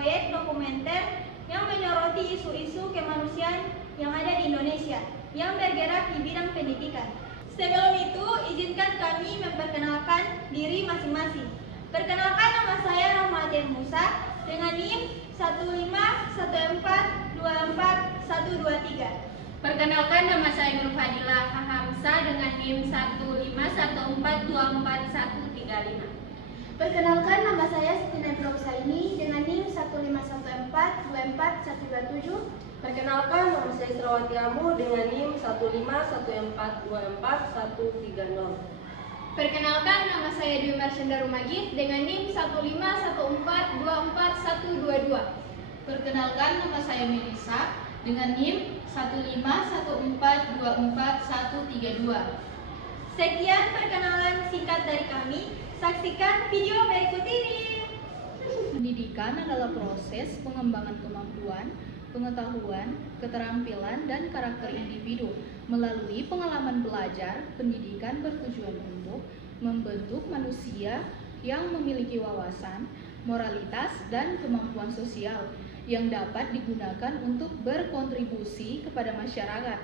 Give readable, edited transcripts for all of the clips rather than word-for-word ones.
proyek dokumenter yang menyoroti isu-isu kemanusiaan yang ada di Indonesia yang bergerak di bidang pendidikan. Sebelum itu, izinkan kami memperkenalkan diri masing-masing. Perkenalkan, nama saya Rahmatin Musa dengan NIM 151424123. Perkenalkan, nama saya Nur Fadilah Hamsa dengan NIM 151424135. Perkenalkan, nama saya Siti Naiful Husaini dengan NIM 151424127. Perkenalkan, nama saya Israwati Amu dengan NIM 151424130. Perkenalkan, nama saya Dwi Marsyanda Rumagih dengan NIM 151424122. Perkenalkan, nama saya Melisa dengan NIM 151424132. Sekian perkenalan singkat dari kami. Saksikan video berikut ini. Pendidikan adalah proses pengembangan kemampuan, pengetahuan, keterampilan, dan karakter individu. Melalui pengalaman belajar, pendidikan bertujuan untuk membentuk manusia yang memiliki wawasan, moralitas, dan kemampuan sosial yang dapat digunakan untuk berkontribusi kepada masyarakat.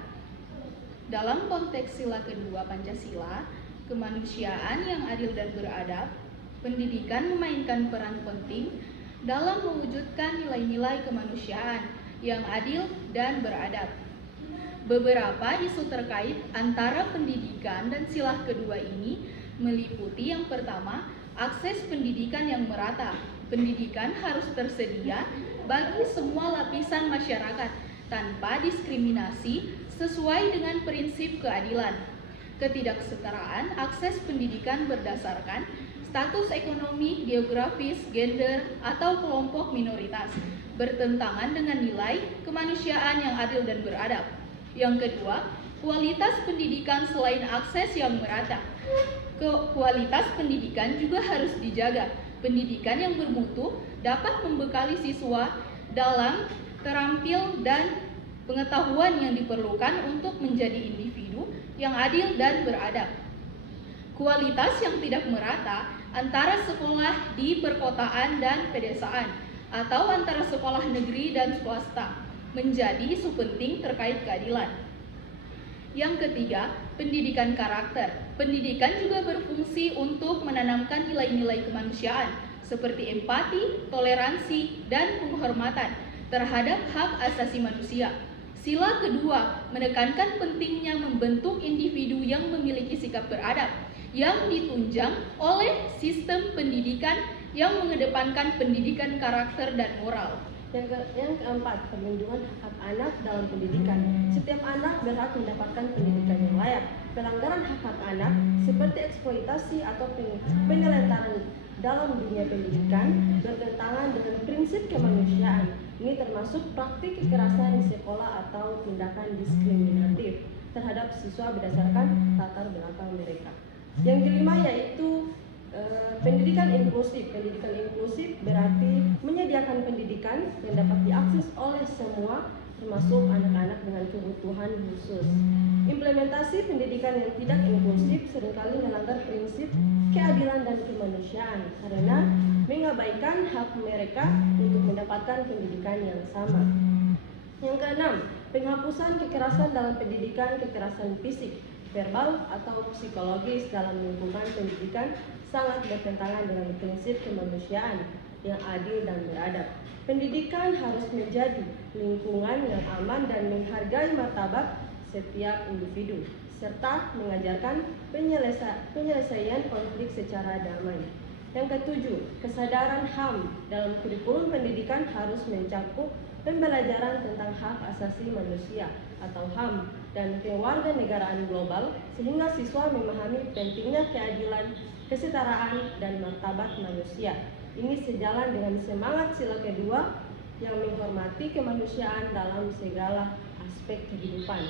Dalam konteks sila kedua Pancasila, kemanusiaan yang adil dan beradab, pendidikan memainkan peran penting dalam mewujudkan nilai-nilai kemanusiaan yang adil dan beradab. Beberapa isu terkait antara pendidikan dan sila kedua ini meliputi yang pertama, akses pendidikan yang merata. Pendidikan harus tersedia bagi semua lapisan masyarakat tanpa diskriminasi sesuai dengan prinsip keadilan. Ketidaksetaraan akses pendidikan berdasarkan status ekonomi, geografis, gender, atau kelompok minoritas bertentangan dengan nilai kemanusiaan yang adil dan beradab. Yang kedua, kualitas pendidikan selain akses yang merata. Kualitas pendidikan juga harus dijaga. Pendidikan yang bermutu dapat membekali siswa dalam terampil dan pengetahuan yang diperlukan untuk menjadi individu yang adil dan beradab. Kualitas yang tidak merata antara sekolah di perkotaan dan pedesaan atau antara sekolah negeri dan swasta menjadi isu penting terkait keadilan. Yang ketiga, pendidikan karakter. Pendidikan juga berfungsi untuk menanamkan nilai-nilai kemanusiaan seperti empati, toleransi, dan penghormatan terhadap hak asasi manusia. Sila kedua menekankan pentingnya membentuk individu yang memiliki sikap beradab yang ditunjang oleh sistem pendidikan yang mengedepankan pendidikan karakter dan moral. Yang keempat, perlindungan hak anak dalam pendidikan. Setiap anak berhak mendapatkan pendidikan yang layak. Pelanggaran hak anak seperti eksploitasi atau penelantaran dalam dunia pendidikan bertentangan dengan prinsip kemanusiaan. Ini termasuk praktik kekerasan di sekolah atau tindakan diskriminatif terhadap siswa berdasarkan latar belakang mereka. Yang kelima yaitu pendidikan inklusif. Pendidikan inklusif berarti menyediakan pendidikan yang dapat diakses oleh semua, termasuk anak-anak dengan kebutuhan khusus. Implementasi pendidikan yang tidak inklusif seringkali melanggar prinsip keadilan dan kemanusiaan karena mengabaikan hak mereka untuk mendapatkan pendidikan yang sama. Yang keenam, penghapusan kekerasan dalam pendidikan. Kekerasan fisik, verbal, atau psikologis dalam lingkungan pendidikan sangat bertentangan dengan prinsip kemanusiaan yang adil dan beradab. Pendidikan harus menjadi lingkungan yang aman dan menghargai martabat setiap individu, serta mengajarkan penyelesaian konflik secara damai. Yang ketujuh, kesadaran HAM dalam kurikulum pendidikan harus mencakup pembelajaran tentang hak asasi manusia atau HAM dan kewarganegaraan global sehingga siswa memahami pentingnya keadilan, kesetaraan, dan martabat manusia. Ini sejalan dengan semangat sila kedua yang menghormati kemanusiaan dalam segala aspek kehidupan.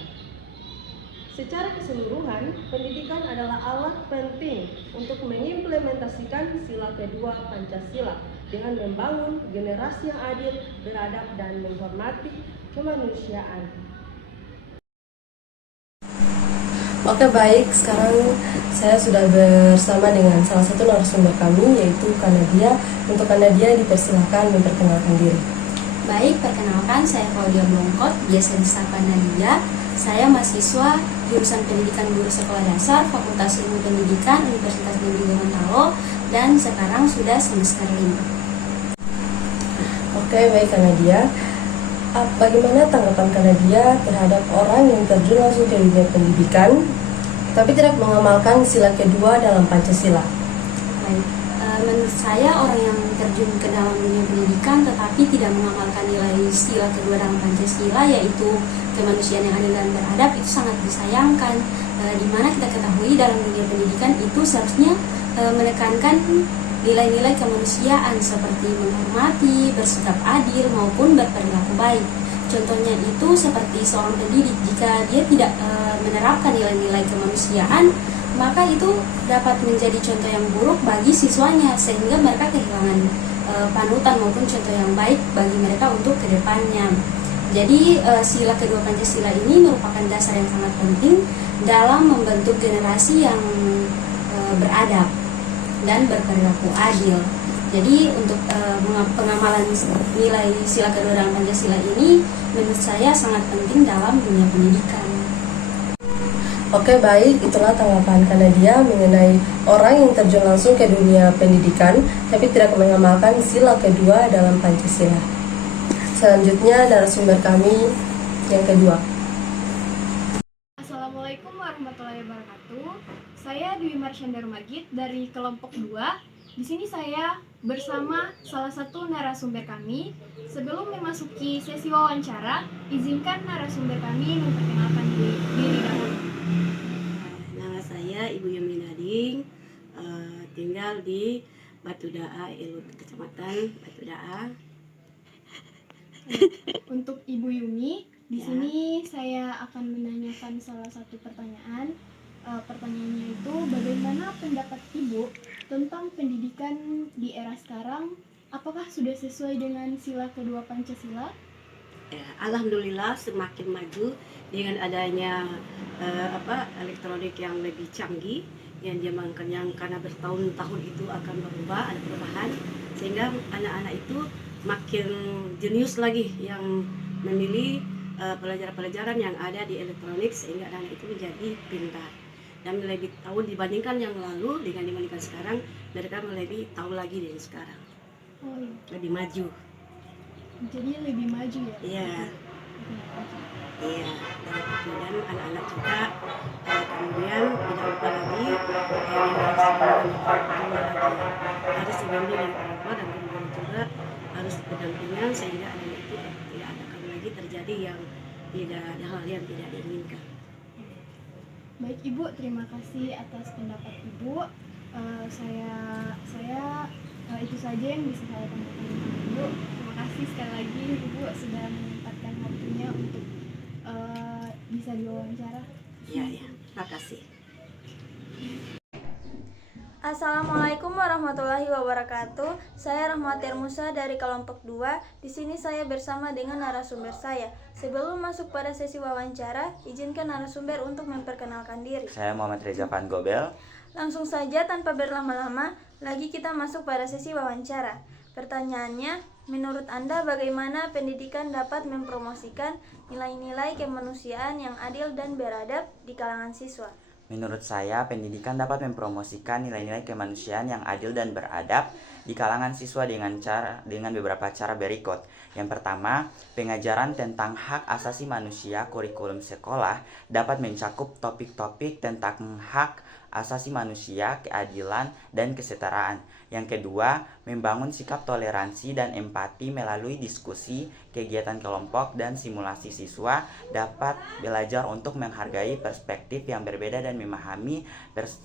Secara keseluruhan, pendidikan adalah alat penting untuk mengimplementasikan sila kedua Pancasila dengan membangun generasi yang adil, beradab, dan menghormati kemanusiaan. Oke baik, sekarang saya sudah bersama dengan salah satu narasumber kami yaitu Kanadia. Untuk Kanadia dipersilakan memperkenalkan diri. Baik, perkenalkan saya Claudia Blongkot, biasa disapa Nadia. Saya mahasiswa jurusan Pendidikan Guru Sekolah Dasar Fakultas Ilmu Pendidikan Universitas Negeri Gorontalo dan sekarang sudah semester 5. Oke baik Kanadia, bagaimana tanggapan Kanadia terhadap orang yang terjun langsung ke dunia pendidikan tapi tidak mengamalkan sila kedua dalam Pancasila? Baik, menurut saya orang yang terjun ke dalam dunia pendidikan tetapi tidak mengamalkan nilai sila kedua dalam Pancasila, yaitu kemanusiaan yang adil dan beradab, itu sangat disayangkan. Di mana kita ketahui dalam dunia pendidikan itu seharusnya menekankan nilai-nilai kemanusiaan seperti menghormati, bersikap adil maupun berperilaku baik. Contohnya itu seperti seorang pendidik, jika dia tidak menerapkan nilai-nilai kemanusiaan, maka itu dapat menjadi contoh yang buruk bagi siswanya sehingga mereka kehilangan panutan maupun contoh yang baik bagi mereka untuk kedepannya. Jadi sila kedua Pancasila ini merupakan dasar yang sangat penting dalam membentuk generasi yang beradab dan berperilaku adil. Jadi untuk pengamalan nilai sila kedua dalam Pancasila ini menurut saya sangat penting dalam dunia pendidikan. Oke baik, itulah tanggapan Kanadia mengenai orang yang terjun langsung ke dunia pendidikan tapi tidak mengamalkan sila kedua dalam Pancasila. Selanjutnya narasumber kami yang kedua. Assalamualaikum warahmatullahi wabarakatuh. Saya Dwi Marsyanda Rumagit dari kelompok 2. Di sini saya bersama salah satu narasumber kami. Sebelum memasuki sesi wawancara, izinkan narasumber kami memperkenalkan diri dahulu. Nama saya Ibu Yumi Nading, tinggal di Batu Daa, Kecamatan Batu Daa. Untuk Ibu Yumi, di Ya. sini saya akan menanyakan salah satu pertanyaan. Pertanyaannya itu, bagaimana pendapat Ibu tentang pendidikan di era sekarang? Apakah sudah sesuai dengan sila kedua Pancasila? Ya, alhamdulillah semakin maju dengan adanya elektronik yang lebih canggih yang karena bertahun-tahun itu akan berubah, ada perubahan sehingga anak-anak itu makin jenius lagi yang memilih pelajaran-pelajaran yang ada di elektronik sehingga anak itu menjadi pintar dan lebih tahu dibandingkan yang lalu dengan dibandingkan sekarang, mereka lebih tahu lagi dari sekarang, Oh iya, lebih maju. jadi lebih maju ya? Iya. Iya, dan kemudian anak-anak juga kemudian tidak lupa lagi yang harus dibimbing oleh orang tua dan kemudian juga harus berdampingan sehingga anak itu tidak ada kali lagi terjadi yang tidak ada hal yang tidak diinginkan. Baik Ibu, terima kasih atas pendapat Ibu. Saya itu saja yang bisa saya tanyakan dengan Ibu. Terima kasih sekali lagi Ibu sudah menyempatkan waktunya untuk bisa diwawancara. Iya, ya, makasih. Assalamualaikum warahmatullahi wabarakatuh. Saya Rahmatir Musa dari kelompok 2. Di sini saya bersama dengan narasumber saya. Sebelum masuk pada sesi wawancara, izinkan narasumber untuk memperkenalkan diri. Saya Muhammad Reza Van Gobel. Langsung saja tanpa berlama-lama, lagi kita masuk pada sesi wawancara. Pertanyaannya, menurut Anda bagaimana pendidikan dapat mempromosikan nilai-nilai kemanusiaan yang adil dan beradab di kalangan siswa? Menurut saya, pendidikan dapat mempromosikan nilai-nilai kemanusiaan yang adil dan beradab di kalangan siswa dengan beberapa cara berikut. Yang pertama, pengajaran tentang hak asasi manusia kurikulum sekolah dapat mencakup topik-topik tentang hak asasi manusia, keadilan, dan kesetaraan. Yang kedua, membangun sikap toleransi dan empati melalui diskusi, kegiatan kelompok, dan simulasi siswa dapat belajar untuk menghargai perspektif yang berbeda dan memahami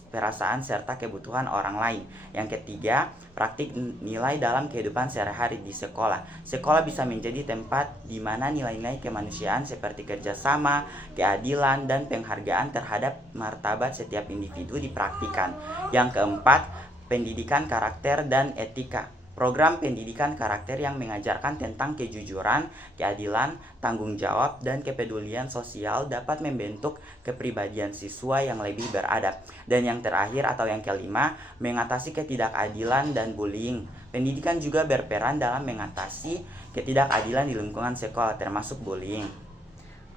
perasaan serta kebutuhan orang lain. Yang ketiga, praktik nilai dalam kehidupan sehari-hari di sekolah. Sekolah bisa menjadi tempat di mana nilai-nilai kemanusiaan seperti kerjasama, keadilan, dan penghargaan terhadap martabat setiap individu dipraktikkan. Yang keempat, pendidikan karakter dan etika program pendidikan karakter yang mengajarkan tentang kejujuran, keadilan, tanggung jawab, dan kepedulian sosial dapat membentuk kepribadian siswa yang lebih beradab. Dan yang terakhir atau yang kelima, mengatasi ketidakadilan dan bullying. Pendidikan juga berperan dalam mengatasi ketidakadilan di lingkungan sekolah termasuk bullying.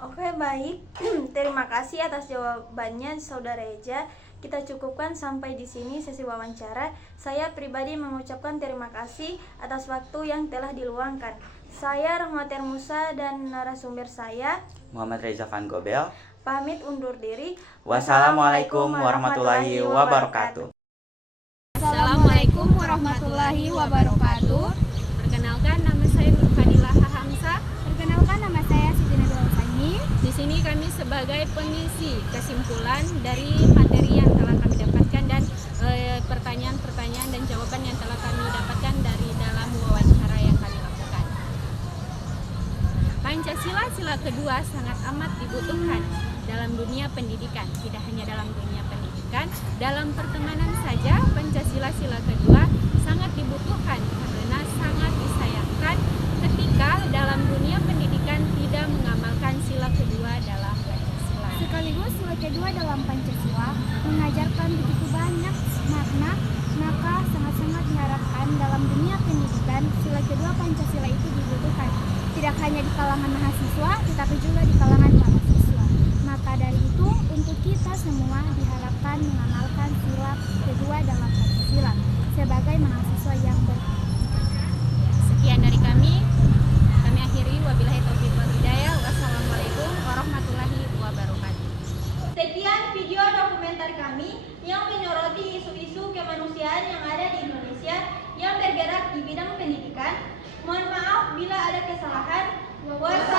Oke, baik. Terima kasih atas jawabannya Saudara Eja. Kita cukupkan sampai di sini sesi wawancara. Saya pribadi mengucapkan terima kasih atas waktu yang telah diluangkan. Saya Rahmatir Musa dan narasumber saya Muhammad Reza Van Gobel. pamit undur diri. Wassalamualaikum warahmatullahi wabarakatuh. Assalamualaikum warahmatullahi wabarakatuh. Perkenalkan, nama saya Nur Fadilah Hamsa. Perkenalkan, nama saya Siti Nabil Usaini. Di sini kami sebagai pengisi kesimpulan dari materi yang telah kami dapatkan dan pertanyaan-pertanyaan dan jawaban yang telah kami dapatkan dari dalam wawancara yang kami lakukan. Pancasila sila kedua sangat amat dibutuhkan dalam dunia pendidikan, tidak hanya dalam dunia pendidikan, dalam pertemanan saja Pancasila sila kedua sangat dibutuhkan karena sangat disayangkan ketika dalam dunia pendidikan tidak mengamalkan sila kedua dalam Pancasila. Sekaligus sila kedua dalam Pancasila mengajarkan begitu banyak makna, maka sangat-sangat diharapkan dalam dunia pendidikan sila kedua Pancasila itu dibutuhkan. Tidak hanya di kalangan mahasiswa, tetapi juga di kalangan para siswa. Maka dari itu, untuk kita semua diharapkan mengamalkan sila kedua dalam Pancasila sebagai mahasiswa yang Sekian dari kami akhiri, wabillahi taufiq wal hidayah. Wassalamualaikum warahmatullahi wabarakatuh. Sekian video dokumenter kami yang menyoroti isu-isu kemanusiaan yang ada di Indonesia yang bergerak di bidang pendidikan. Mohon maaf bila ada kesalahan. Wassalamualaikum.